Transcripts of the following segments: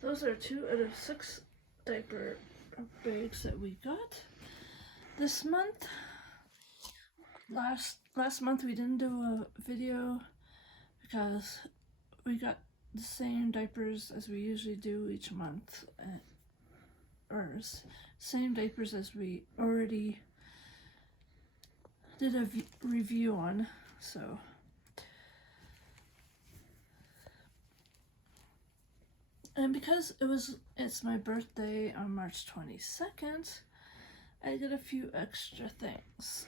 those are 2 out of 6 diaper bags that we got this month. Last month we didn't do a video because we got the same diapers as we usually do each month, or same diapers as we already did a review on, so and because it's my birthday on March 22nd, I did a few extra things.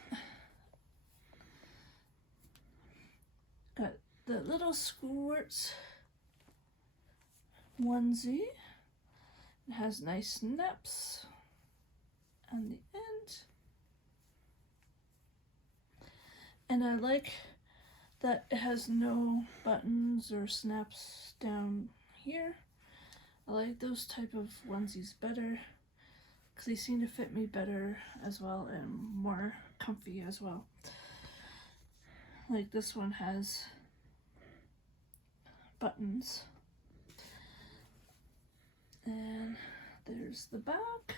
Got the little squirts onesie. It has nice snaps on the end. And I like that it has no buttons or snaps down here. I like those type of onesies better because they seem to fit me better as well and more comfy as well. Like this one has buttons. And there's the back.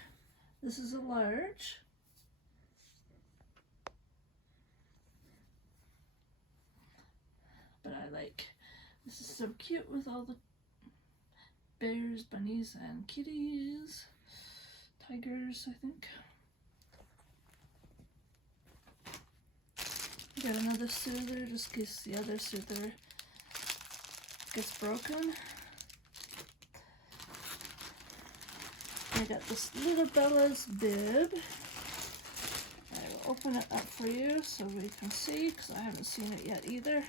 This is a large. But I like, this is so cute with all the bears, bunnies, and kitties. Tigers, I think. Got another soother just in case the other soother gets broken. I got this little Bella's bib. I will open it up for you so we can see because I haven't seen it yet either.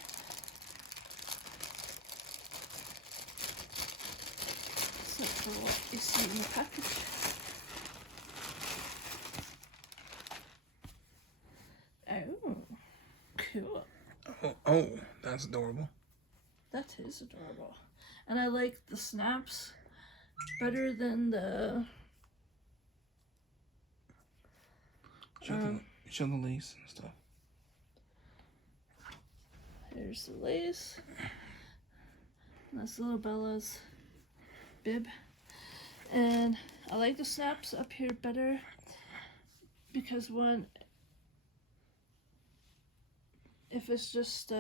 Except for what you see in the package. Oh, cool. Oh, that's adorable. That is adorable. And I like the snaps better than the show the lace and stuff. Here's the lace. And that's little Bella's bib. And I like the snaps up here better because one, if it's just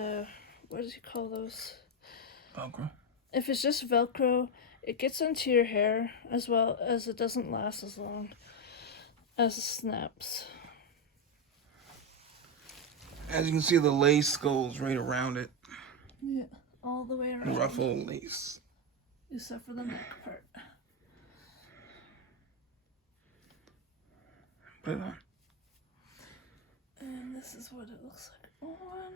what does he call those? Velcro. If it's just Velcro, it gets into your hair as well as it doesn't last as long as the snaps. As you can see, the lace goes right around it. Yeah, all the way around. Ruffle lace. Except for the neck part. Put it on. And this is what it looks like on.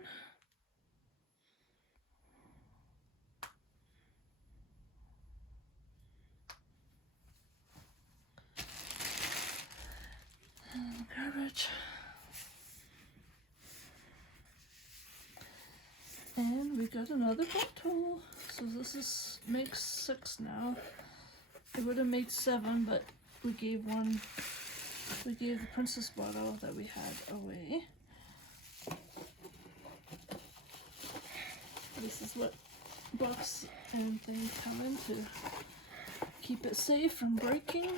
And garbage. And we got another bottle. So this makes 6 now. It would have made 7, but we gave the princess bottle that we had away. This is what box and things come in to keep it safe from breaking.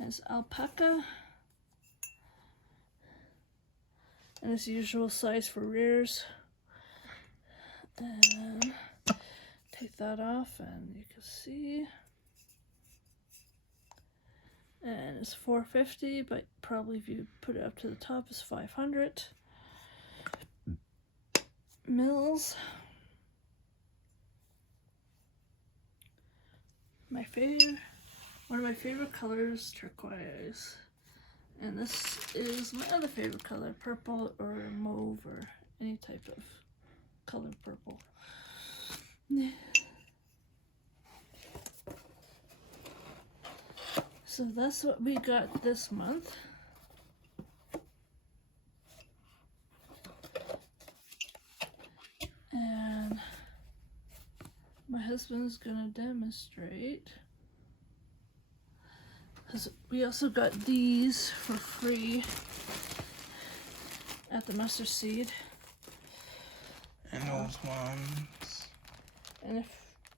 It's alpaca. And it's the usual size for rears. And take that off and you can see. And it's $4.50, but probably if you put it up to the top it's 500 mils. One of my favorite colors, turquoise. And this is my other favorite color, purple or mauve or any type of colored purple. So that's what we got this month. And my husband's gonna demonstrate. Because we also got these for free at the mustard seed. And those ones. And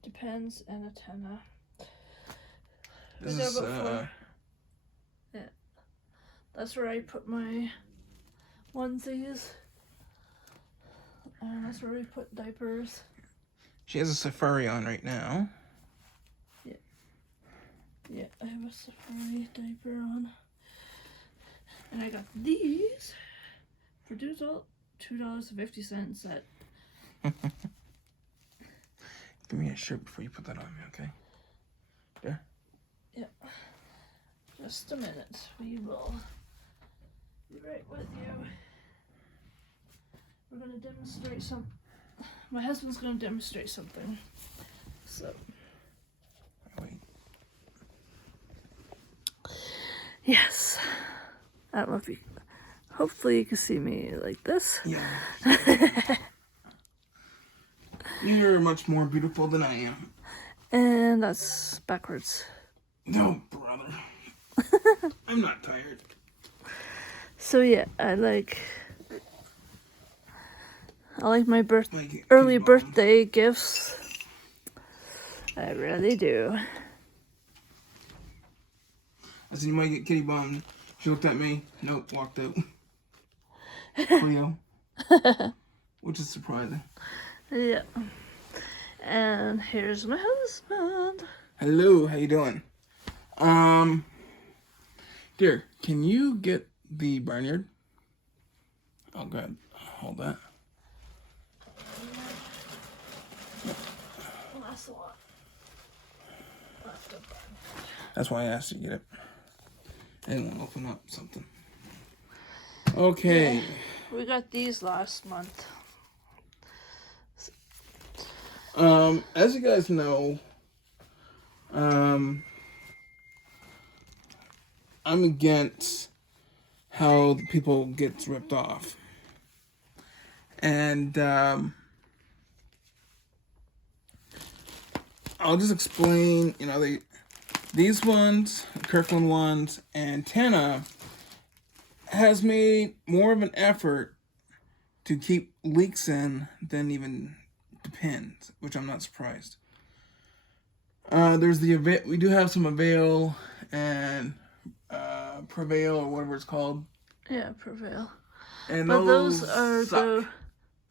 Depends, and a tenner. This Right there, is, about 4. Yeah. That's where I put my onesies. And that's where we put diapers. she has a safari on right now. Yeah, I have a safari diaper on. And I got these for $2.50 at. Give me a shirt before you put that on me, okay? There. Yep. Just a minute. We will be right with you. We're going to demonstrate some. My husband's going to demonstrate something. So. Wait. Yes. I don't know if you. Hopefully you can see me like this. Yeah. You're much more beautiful than I am. And that's backwards. No, brother. I'm not tired. So yeah, I like my Like, early come on. birthday gifts. I really do. I said, you might get kitty bummed. She looked at me. Nope, walked out. Cleo. Which is surprising. Yeah. And here's my husband. Hello, how you doing? Dear, can you get the barnyard? Oh, God. Hold that. That's a lot. That's why I asked you to get it. I didn't want to open up something. Okay. Yeah, we got these last month. As you guys know, I'm against how the people get ripped off. And, I'll just explain, these ones, Kirkland ones, and Tana has made more of an effort to keep leaks in than even Depends, which I'm not surprised. There's the we do have some Avail and Prevail or whatever it's called. Yeah, Prevail. And But those are suck.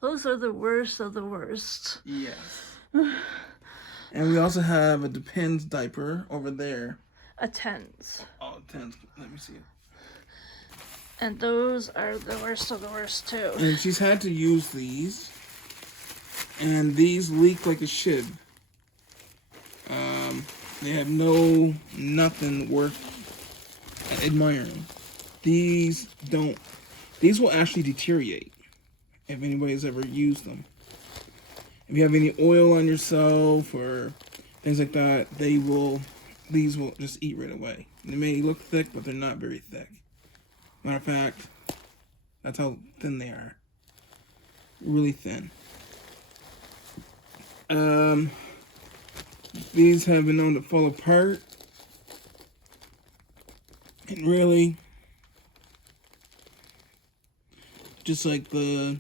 those are the worst of the worst. Yes. And we also have a Depends diaper over there. A Tens. Oh, Tens. Let me see it. And those are the worst of the worst too. And she's had to use these. And these leak like a shit. They have nothing worth admiring. These will actually deteriorate if anybody's ever used them. If you have any oil on yourself or things like that, these will just eat right away. They may look thick, but they're not very thick. Matter of fact, that's how thin they are. Really thin. These have been known to fall apart. And really, just like it's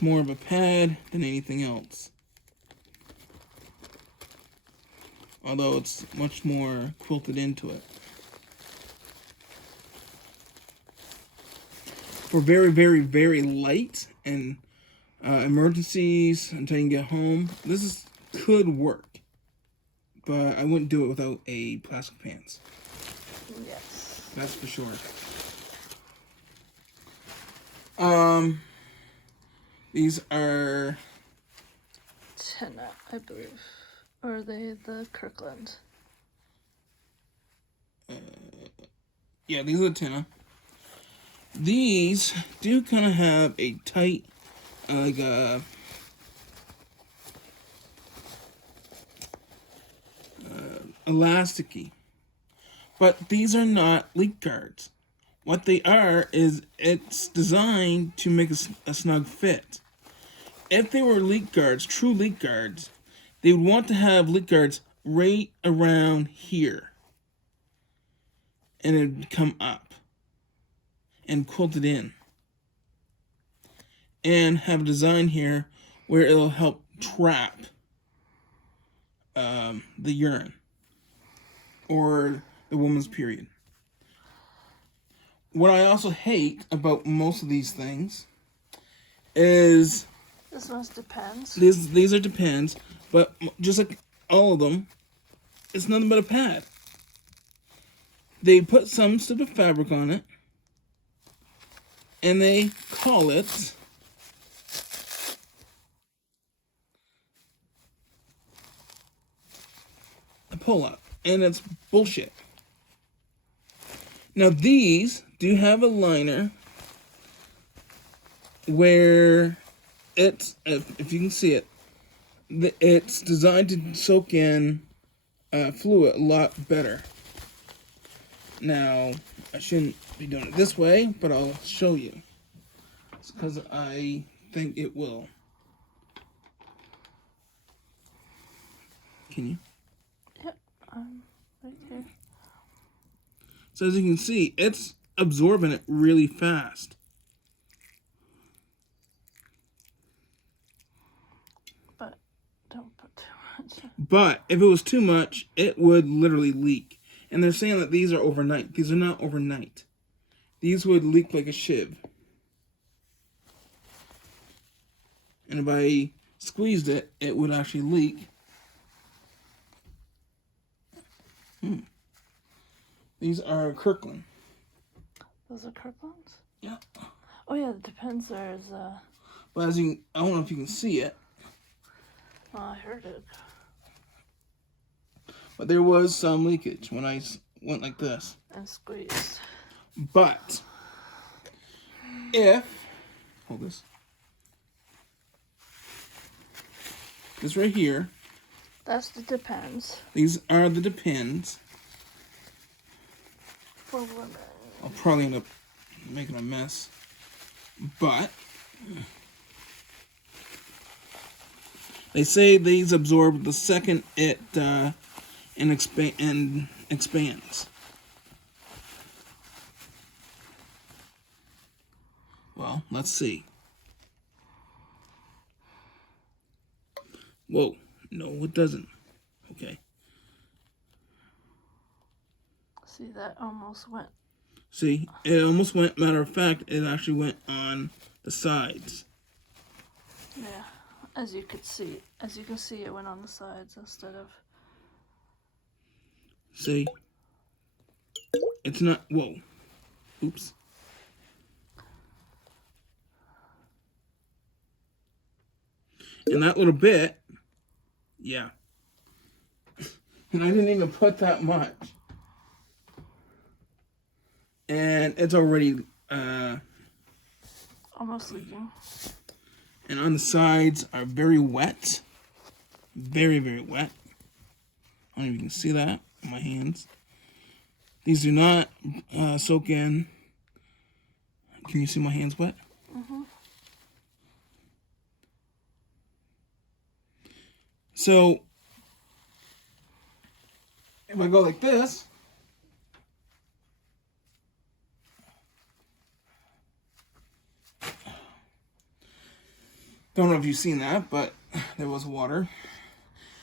more of a pad than anything else. Although it's much more quilted into it. For very, very, very light and emergencies until you can get home, could work. But I wouldn't do it without a plastic pants. Yes. That's for sure. These are Tenna, I believe. Or are they the Kirkland? Yeah, these are Tenna. These do kind of have a tight, elasticy. But these are not leak guards. What they are is it's designed to make a snug fit. If they were leak guards, true leak guards, they would want to have leak guards right around here. And it would come up and quilted in. And have a design here where it'll help trap the urine or the woman's period. What I also hate about most of these things is This one depends. these are Depends, but just like all of them, it's nothing but a pad. They put some stupid fabric on it, and they call it a pull-up, and it's bullshit. Now these do have a liner where it's, if you can see it, it's designed to soak in fluid a lot better. Now, I shouldn't be doing it this way, but I'll show you. It's because I think it will. Can you? Yep, right here. So as you can see, it's absorbing it really fast. But don't put too much. But if it was too much, it would literally leak. And they're saying that these are overnight. These are not overnight. These would leak like a sieve. And if I squeezed it, it would actually leak. These are Kirkland. Those are Kirkland's? Yeah. Oh yeah, it depends. There's But as you, I don't know if you can see it. oh, I heard it. But there was some leakage when I went like this. And squeezed. But if, hold this. This right here. That's the Depends. These are the Depends. For women. I'll probably end up making a mess. But they say these absorb the second it expands. Well, let's see. Whoa, no, it doesn't. Okay. See, that almost went. See, it almost went. Matter of fact, it actually went on the sides. Yeah, as you can see, it went on the sides instead of. See, it's not. Whoa, oops. And that little bit, yeah. And I didn't even put that much. And it's already Almost leaking. and on the sides are very wet. Very, very wet. I don't know if you can see that on my hands. These do not soak in. Can you see my hands wet? Mm-hmm. So, if I go like this, don't know if you've seen that, but there was water.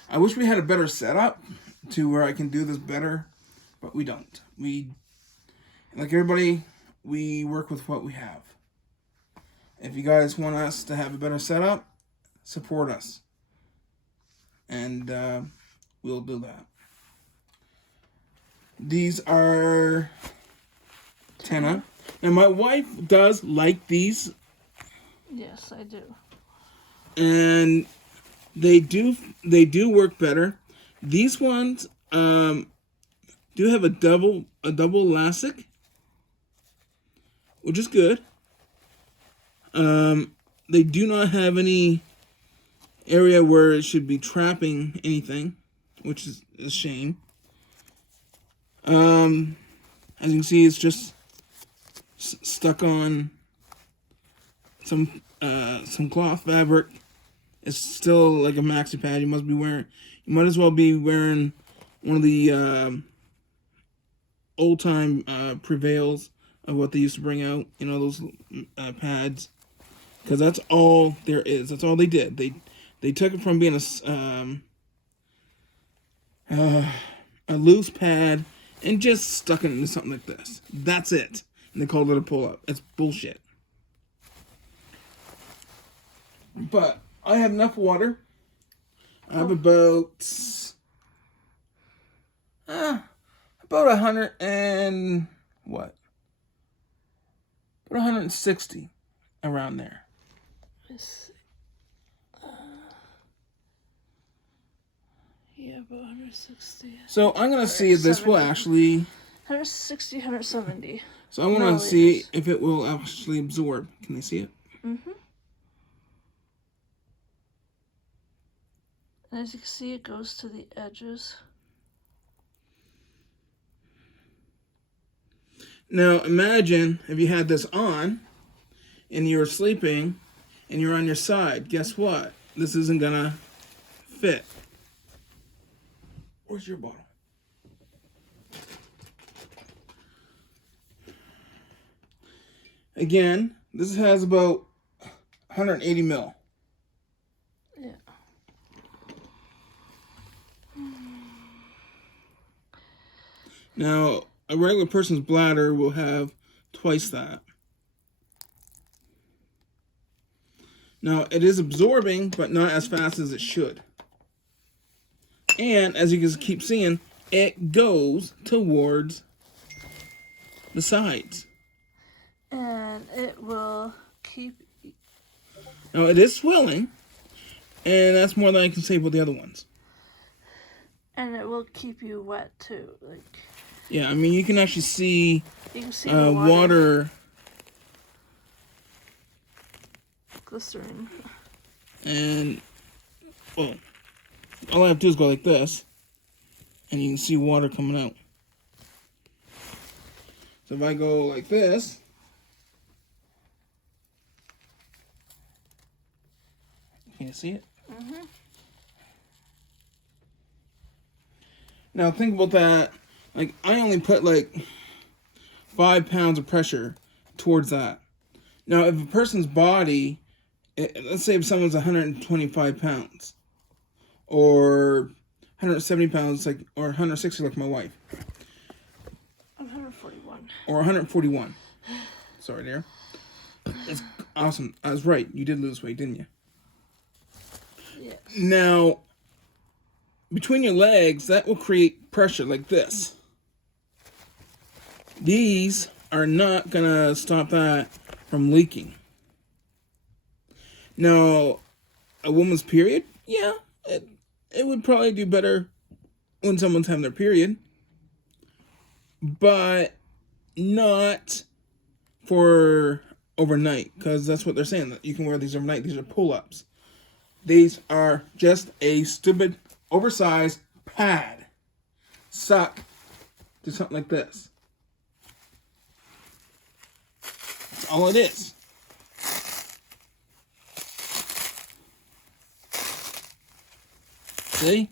I wish we had a better setup to where I can do this better, but we don't. We, like everybody, we work with what we have. If you guys want us to have a better setup, support us. And we'll do that. These are Tenna. And my wife does like these. Yes, I do. And they do work better. These ones do have a double elastic, which is good. They do not have any area where it should be trapping anything, which is a shame. As you can see, it's just stuck on some cloth fabric. It's still like a maxi pad. You might as well be wearing one of the old time prevails of what they used to bring out. You know, those pads, because that's all there is. That's all they did. They took it from being a loose pad and just stuck it into something like this. That's it. And they called it a pull-up. It's bullshit. But I have enough water. I have about 100 and what? About 160 around there. Let's see. Yeah, about 160. So I'm gonna see if this will actually. 160, 170. So I want to see if it will actually absorb. Can they see it? Mm-hmm. And as you can see, it goes to the edges. Now imagine if you had this on and you were sleeping and you're on your side. Guess what? This isn't gonna fit. Where's your bottle? Again, this has about 180 mil. Yeah. Now, a regular person's bladder will have twice that. Now, it is absorbing, but not as fast as it should. And, as you can keep seeing, it goes towards the sides. And it will keep... Now, it is swelling, and that's more than I can say about the other ones. And it will keep you wet, too. Like, yeah, I mean, you can actually see, you can see the water glycerin. And, well, all I have to do is go like this, and you can see water coming out. So if I go like this, can you see it? Mm-hmm. Now think about that. Like, I only put like 5 pounds of pressure towards that. Now, if a person's body, let's say if someone's 125 pounds, or 170 pounds, like, or 160 like my wife. 141. Or 141. Sorry, dear. It's awesome. I was right. You did lose weight, didn't you? Yes. Now, between your legs, that will create pressure like this. These are not going to stop that from leaking. Now, a woman's period, yeah, it would probably do better when someone's having their period. But not for overnight, because that's what they're saying, that you can wear these overnight. These are pull-ups. These are just a stupid, oversized pad stuck to something like this. That's all it is. See?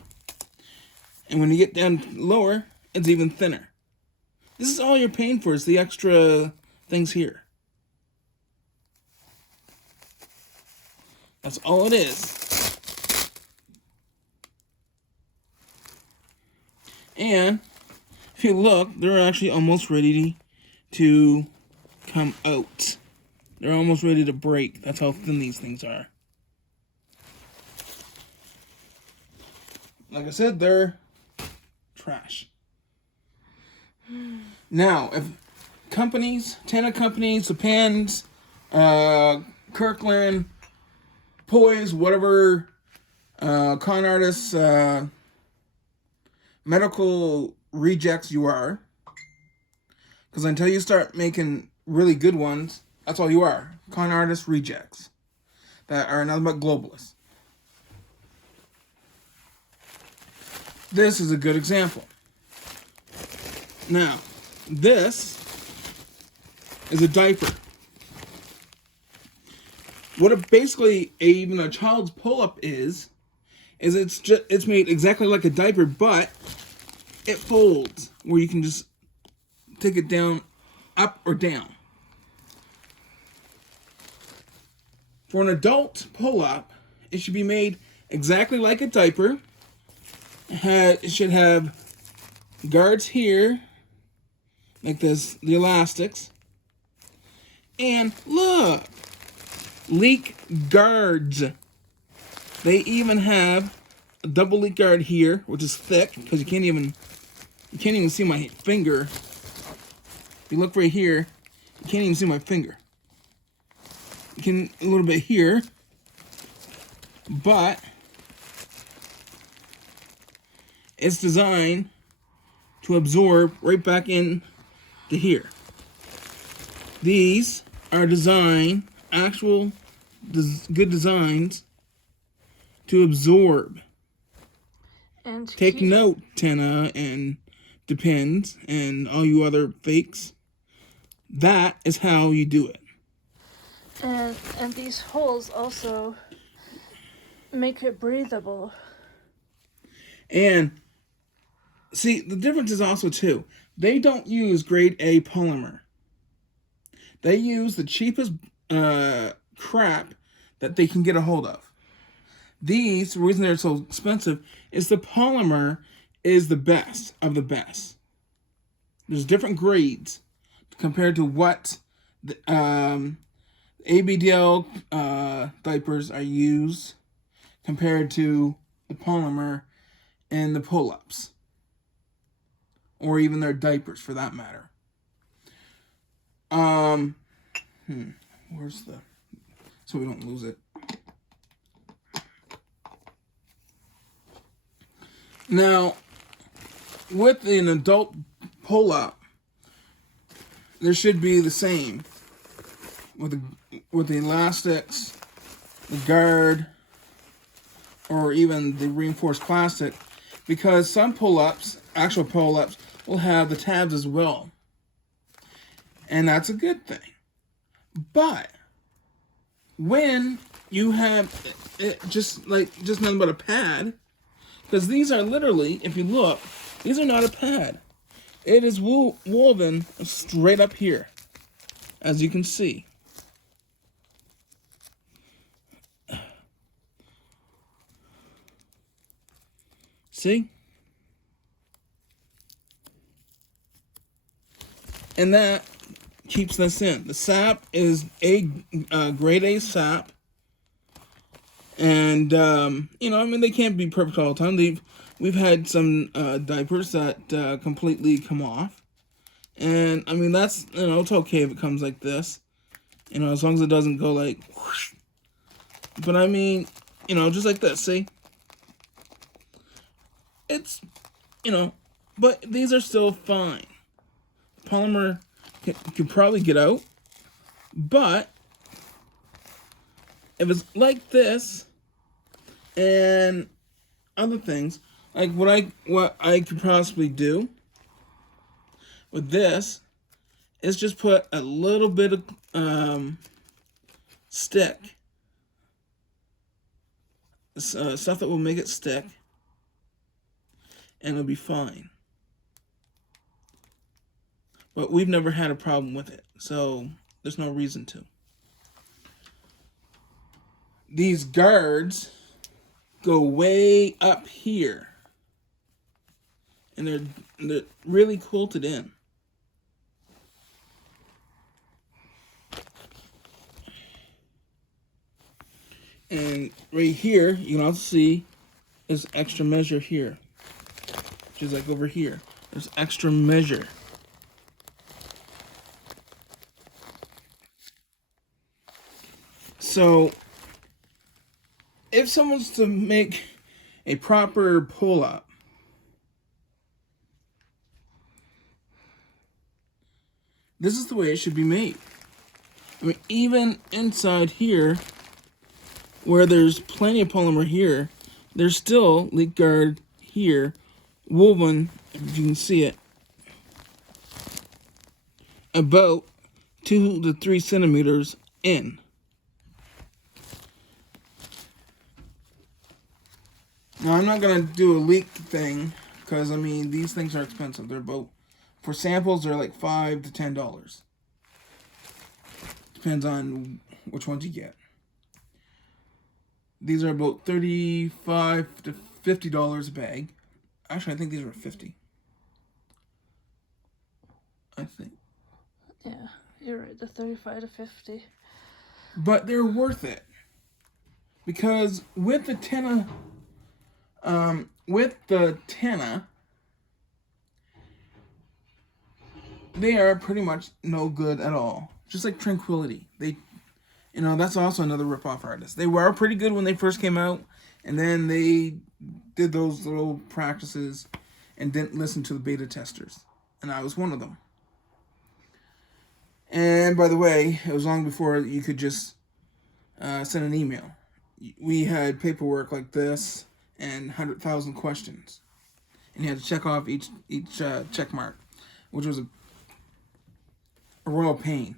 And when you get down lower, it's even thinner. This is all you're paying for, is the extra things here. That's all it is. And if you look, they're actually almost ready to come out. They're almost ready to break. That's how thin these things are. Like I said, they're trash. Now, if companies, Tana companies, Japans, Kirkland, Poise, whatever, con artists, medical rejects you are, because until you start making really good ones, that's all you are. Con artist rejects that are nothing but globalists. This is a good example. Now, this is a diaper. What it basically even a child's pull-up is it's made exactly like a diaper, but it folds where you can just take it down, up or down. For an adult pull-up, it should be made exactly like a diaper, It should have guards here, like this, the elastics. And look, leak guards. They even have a double leak guard here, which is thick because you can't even see my finger. If you look right here, you can't even see my finger. You can a little bit here, but it's designed to absorb right back in to here. These are designed, actual good designs to absorb. And to Take note, Tenna and Depends and all you other fakes. That is how you do it. And these holes also make it breathable. And see, the difference is also too, they don't use grade A polymer. They use the cheapest crap that they can get a hold of. These, the reason they're so expensive is the polymer is the best of the best. There's different grades compared to what the ABDL diapers are used compared to the polymer and the pull-ups. Or even their diapers, for that matter. Where's the... So we don't lose it. Now, with an adult pull-up, there should be the same. With the elastics, the guard, or even the reinforced plastic. Because some pull-ups, actual pull-ups, will have the tabs as well. And that's a good thing. But when you have it just nothing but a pad, because these are literally, if you look, these are not a pad. It is woven straight up here, as you can see. See? And that keeps this in. The sap is a grade A sap. And, they can't be perfect all the time. We've had some diapers that completely come off. And, that's, it's okay if it comes like this. As long as it doesn't go like, whoosh. But, just like this, see? It's, but these are still fine. Polymer can probably get out. But, if it's like this, and other things, like what I could possibly do with this is just put a little bit of stick, stuff that will make it stick, and it'll be fine. But we've never had a problem with it, so there's no reason to. These guards go way up here. And they're really quilted in. And right here, you can also see is extra measure here. Which is like over here. There's extra measure. So, if someone's to make a proper pull-up, this is the way it should be made. Even inside here, where there's plenty of polymer here, there's still leak guard here, woven, if you can see it, about 2 to 3 centimeters in. Now, I'm not going to do a leak thing, because, these things are expensive. They're about, for samples, they're like $5 to $10. Depends on which ones you get. These are about $35 to $50 a bag. Actually, I think these were 50. I think. Yeah, you're right. The 35 to 50. But they're worth it. Because with the Tena, they are pretty much no good at all. Just like Tranquility. That's also another ripoff artist. They were pretty good when they first came out, and then they did those little practices and didn't listen to the beta testers. And I was one of them. And by the way, it was long before you could just send an email. We had paperwork like this and 100,000 questions. And you had to check off each check mark, which was a royal pain.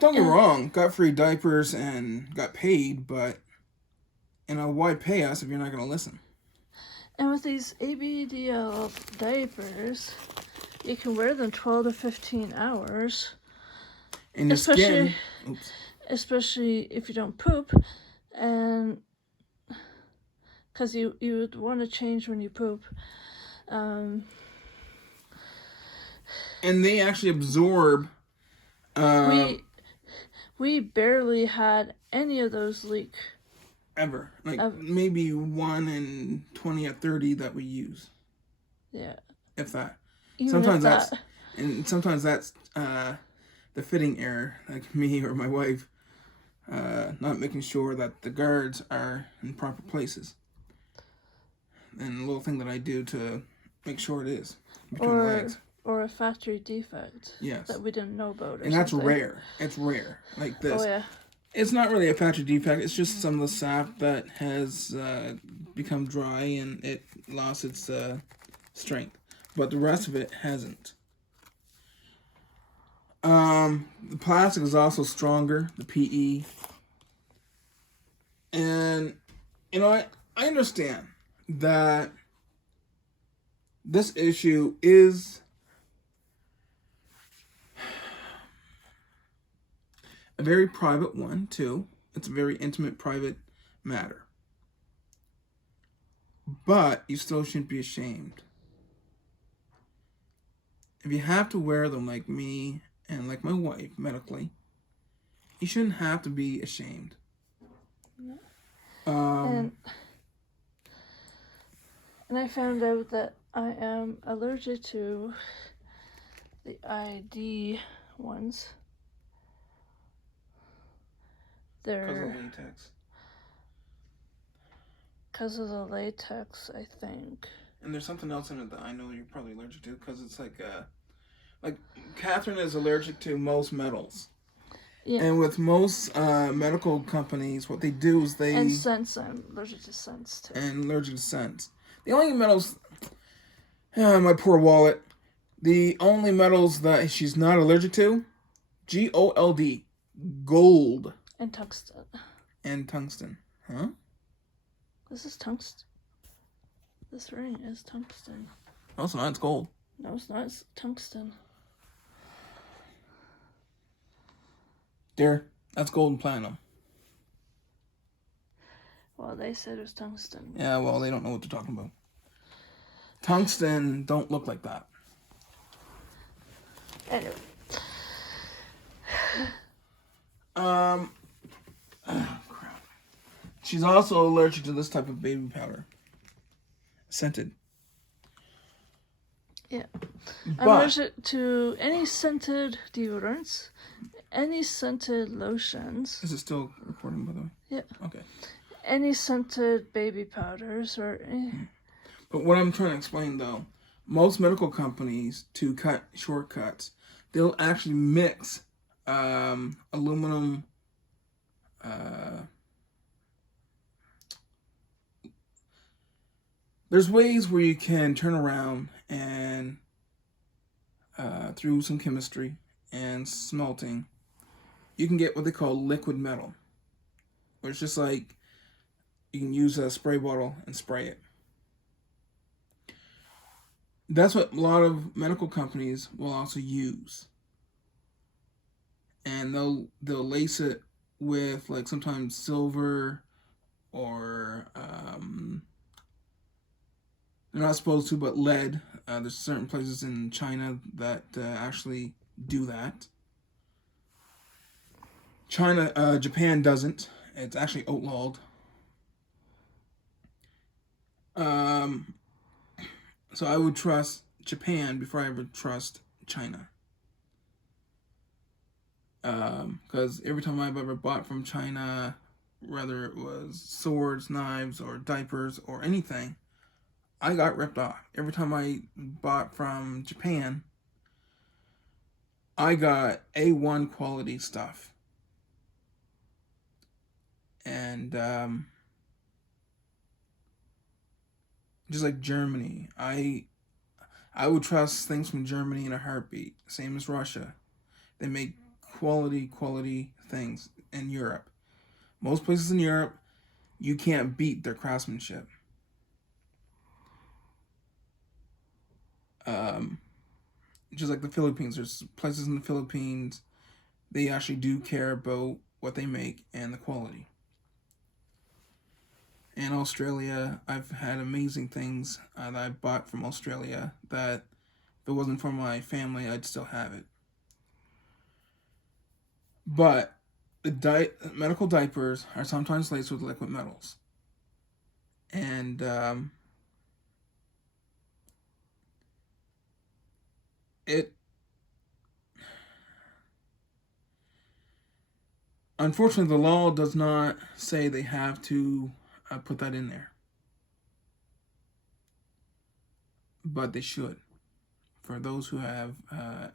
Don't get me wrong, got free diapers and got paid, but why pay us if you're not going to listen? And with these ABDL diapers, you can wear them 12 to 15 hours. And your skin, especially if you don't poop, and because you would want to change when you poop. And they actually absorb. We barely had any of those leak. Ever. Maybe 1 in 20 or 30 that we use. Yeah. If that. Sometimes that's the fitting error, like me or my wife, not making sure that the guards are in proper places. And a little thing that I do to make sure it is between the legs. Or a factory defect. Yes. That we didn't know about. And that's rare. It's rare. Like this. Oh, yeah. It's not really a factory defect. It's just some of the sap that has become dry and it lost its strength. But the rest of it hasn't. The plastic is also stronger, the PE. And, I understand that this issue is a very private one, too. It's a very intimate, private matter. But you still shouldn't be ashamed. If you have to wear them like me and like my wife medically, you shouldn't have to be ashamed. And I found out that I am allergic to the ID ones. Because of latex. Because of the latex, I think. And there's something else in it that I know you're probably allergic to, because it's like Catherine is allergic to most metals. Yeah. And with most medical companies, what they do is they... And scents. I'm allergic to scents, too. And allergic to scents. The only metals... my poor wallet. The only metals that she's not allergic to, GOLD. Gold. And tungsten. And tungsten. Huh? This is tungsten. This ring is tungsten. No, it's not. It's gold. No, it's not. It's tungsten. There. That's gold and platinum. Well, they said it was tungsten. Yeah, well, they don't know what they're talking about. Tungsten don't look like that. Anyway. Oh, crap. She's also allergic to this type of baby powder. Scented. Yeah. I'm allergic to any scented deodorants, any scented lotions. Is it still recording, by the way? Yeah. Okay. Any scented baby powders or any... But what I'm trying to explain, though, most medical companies, to cut shortcuts, they'll actually mix aluminum... There's ways where you can turn around and through some chemistry and smelting, you can get what they call liquid metal, where it's just like you can use a spray bottle and spray it. That's what a lot of medical companies will also use, and they'll lace it with like sometimes silver or They're not supposed to, but lead. There's certain places in China that actually do that. Japan doesn't. It's actually outlawed. So I would trust Japan before I would trust China. Because every time I've ever bought from China, whether it was swords, knives, or diapers, or anything, I got ripped off. Every time I bought from Japan, I got A1 quality stuff. And just like Germany, I would trust things from Germany in a heartbeat. Same as Russia. They make quality things in Europe. Most places in Europe, you can't beat their craftsmanship. Just like the Philippines, there's places in the Philippines, they actually do care about what they make and the quality. And Australia, I've had amazing things that I bought from Australia that if it wasn't for my family, I'd still have it. But the medical diapers are sometimes laced with liquid metals. And it unfortunately the law does not say they have to put that in there, but they should for those who have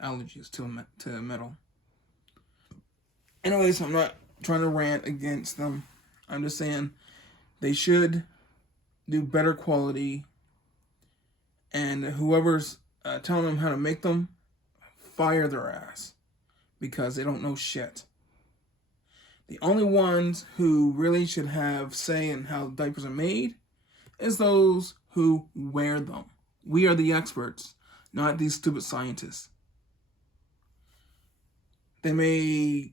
allergies to metal. Anyways, I'm not trying to rant against them. I'm just saying they should do better quality, and whoever's telling them how to make them, fire their ass because they don't know shit. The only ones who really should have say in how diapers are made is those who wear them. We are the experts, not these stupid scientists. They may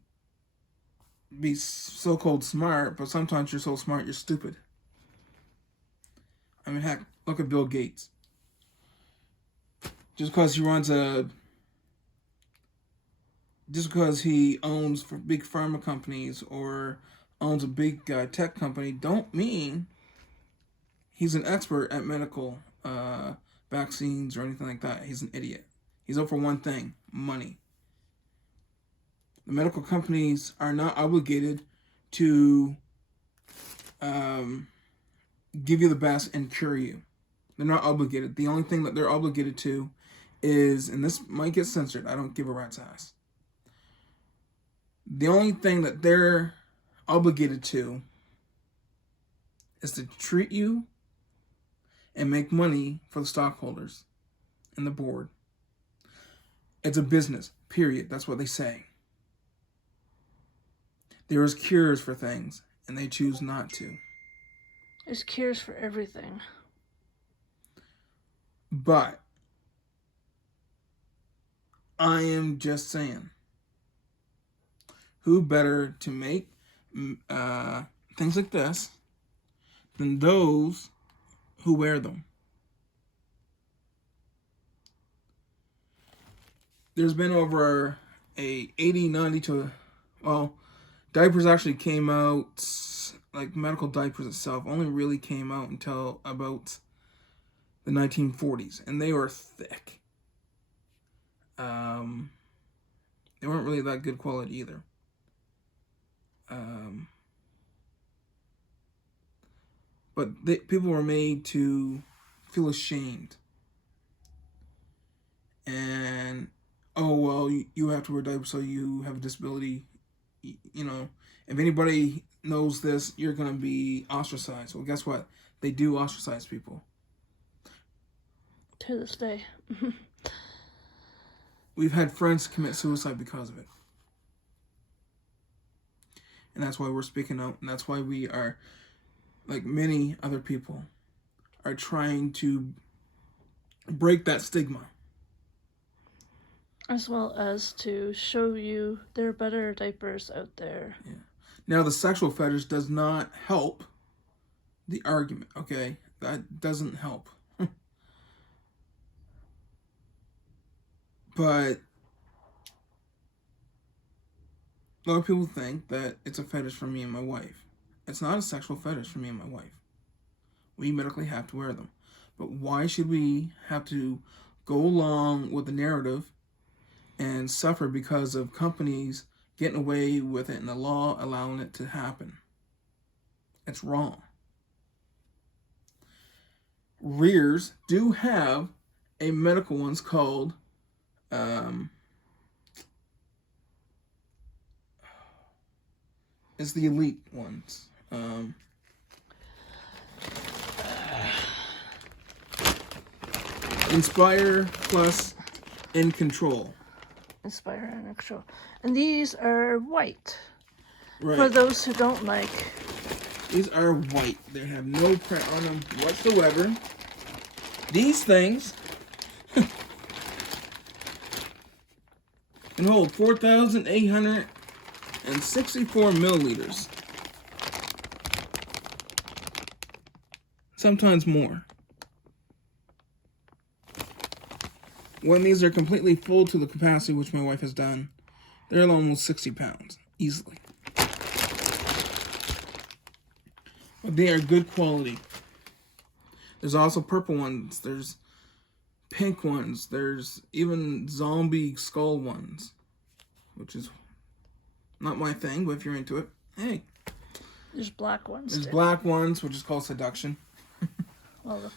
be so-called smart, but sometimes you're so smart you're stupid. I mean, heck, look at Bill Gates. Just because he owns for big pharma companies or owns a big tech company, don't mean he's an expert at medical vaccines or anything like that. He's an idiot. He's up for one thing: money. The medical companies are not obligated to give you the best and cure you. They're not obligated. The only thing that they're obligated to is, and this might get censored, I don't give a rat's ass. The only thing that they're obligated to is to treat you and make money for the stockholders and the board. It's a business, period. That's what they say. There is cures for things, and they choose not to. There's cures for everything. But I am just saying, who better to make things like this than those who wear them? There's been over a 80, 90 to, well, diapers actually came out, like medical diapers itself only really came out until about the 1940s, and they were thick. They weren't really that good quality either. But people were made to feel ashamed. And, oh, well, you have to wear diapers so you have a disability. You know, if anybody knows this, you're going to be ostracized. Well, guess what? They do ostracize people. To this day. We've had friends commit suicide because of it. And that's why we're speaking out. And that's why we are, like many other people, are trying to break that stigma. As well as to show you there are better diapers out there. Yeah. Now, the sexual fetish does not help the argument, okay? That doesn't help. But a lot of people think that it's a fetish for me and my wife. It's not a sexual fetish for me and my wife. We medically have to wear them. But why should we have to go along with the narrative and suffer because of companies getting away with it and the law allowing it to happen? It's wrong. Rears do have a medical ones called it's the elite ones. Inspire Plus In Control. Inspire and Control. And these are white. Right. For those who don't like. These are white. They have no print on them whatsoever. These things can hold 4,864 milliliters. Sometimes more. When these are completely full to the capacity, which my wife has done, they're almost 60 pounds, easily. But they are good quality. There's also purple ones, there's pink ones, there's even zombie skull ones, which is not my thing, but if you're into it, hey. There's black ones. There's black ones, which is called seduction. Well,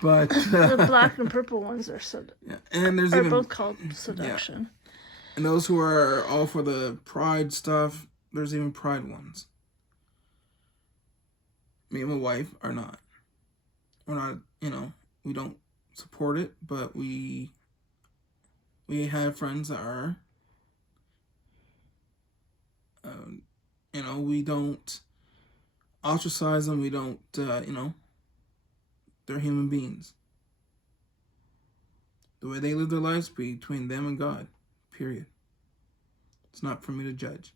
but the black and purple ones are yeah, and there's are even both called seduction. Yeah. And those who are all for the pride stuff, there's even pride ones. Me and my wife are not. We're not, we don't support it, but we have friends that are. We don't ostracize them. We don't, they're human beings. The way they live their lives between them and God, period. It's not for me to judge.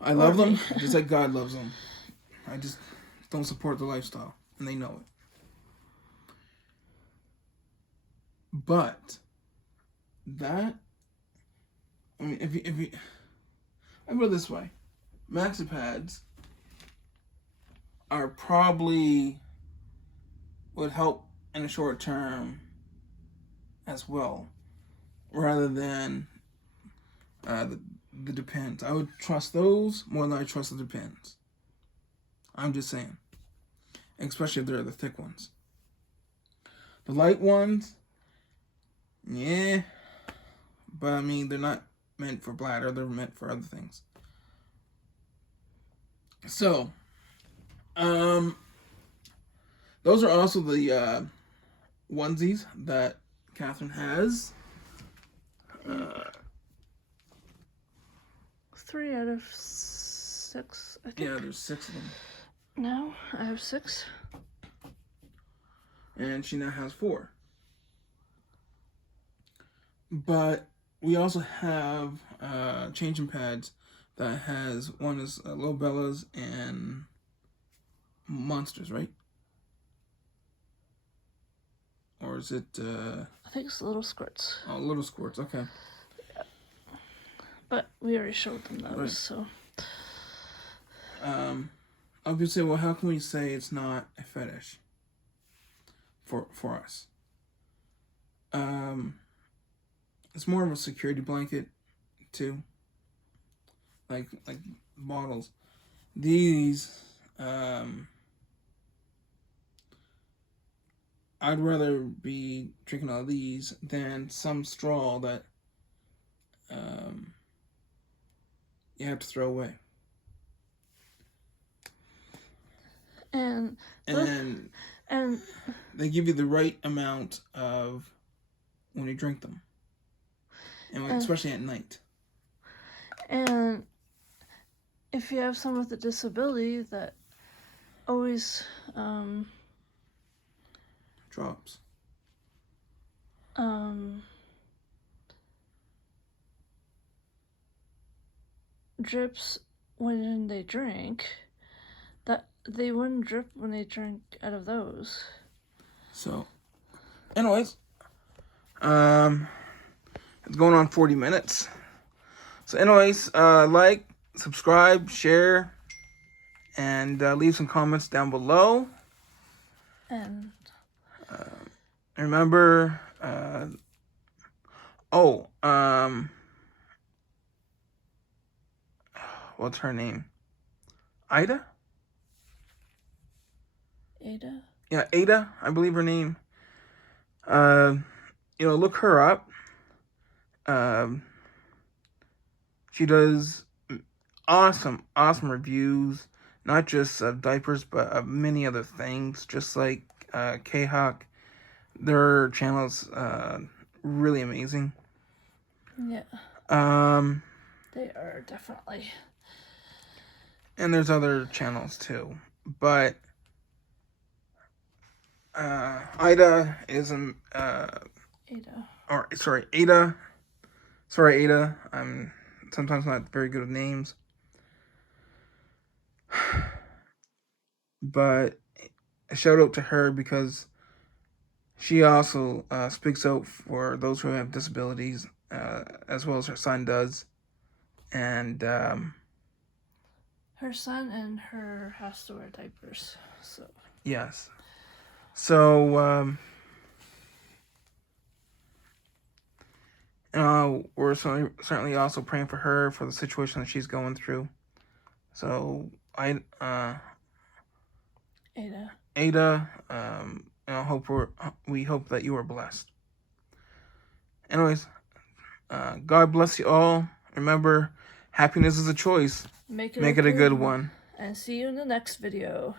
I love them just like God loves them. I just don't support the lifestyle, and they know it. But that, if you, I put it this way, maxi pads are probably would help in the short term as well, rather than the Depends. I would trust those more than I trust the Depends. I'm just saying. Especially if they're the thick ones. The light ones, yeah. But I mean, they're not meant for bladder. They're meant for other things. So, those are also the onesies that Catherine has. 3 out of 6, I think. Yeah, there's 6 of them. No, I have 6. And she now has 4. But we also have changing pads that has, one is Low Bellas and Monsters, right? Or is it... I think it's Little Squirts. Oh, Little Squirts, okay. Yeah. But we already showed them those, right. So... Obviously, well, how can we say it's not a fetish for us? It's more of a security blanket, too. Like bottles. These, I'd rather be drinking out of these than some straw that you have to throw away. And they give you the right amount of when you drink them, and especially at night. And if you have someone with a disability that always drops, drips when they drink, that they wouldn't drip when they drink out of those. So, anyways, It's going on 40 minutes. So anyways, like, subscribe, share, and leave some comments down below. And Remember, what's her name? Ida? Ada? Yeah, Ada, I believe her name. Look her up. She does awesome reviews, not just of diapers, but of many other things, just like K-Hawk. Their channel's really amazing. Yeah. They are definitely. And there's other channels too, but Ida is Ada. Ada. Sorry, Ada. I'm sometimes not very good with names, but a shout out to her because she also speaks out for those who have disabilities, as well as her son does, and her son and her has to wear diapers. So yes, so we're certainly also praying for her for the situation that she's going through. So Ada, we hope that you are blessed. Anyways, God bless you all. Remember, happiness is a choice. make it a good one. And see you in the next video.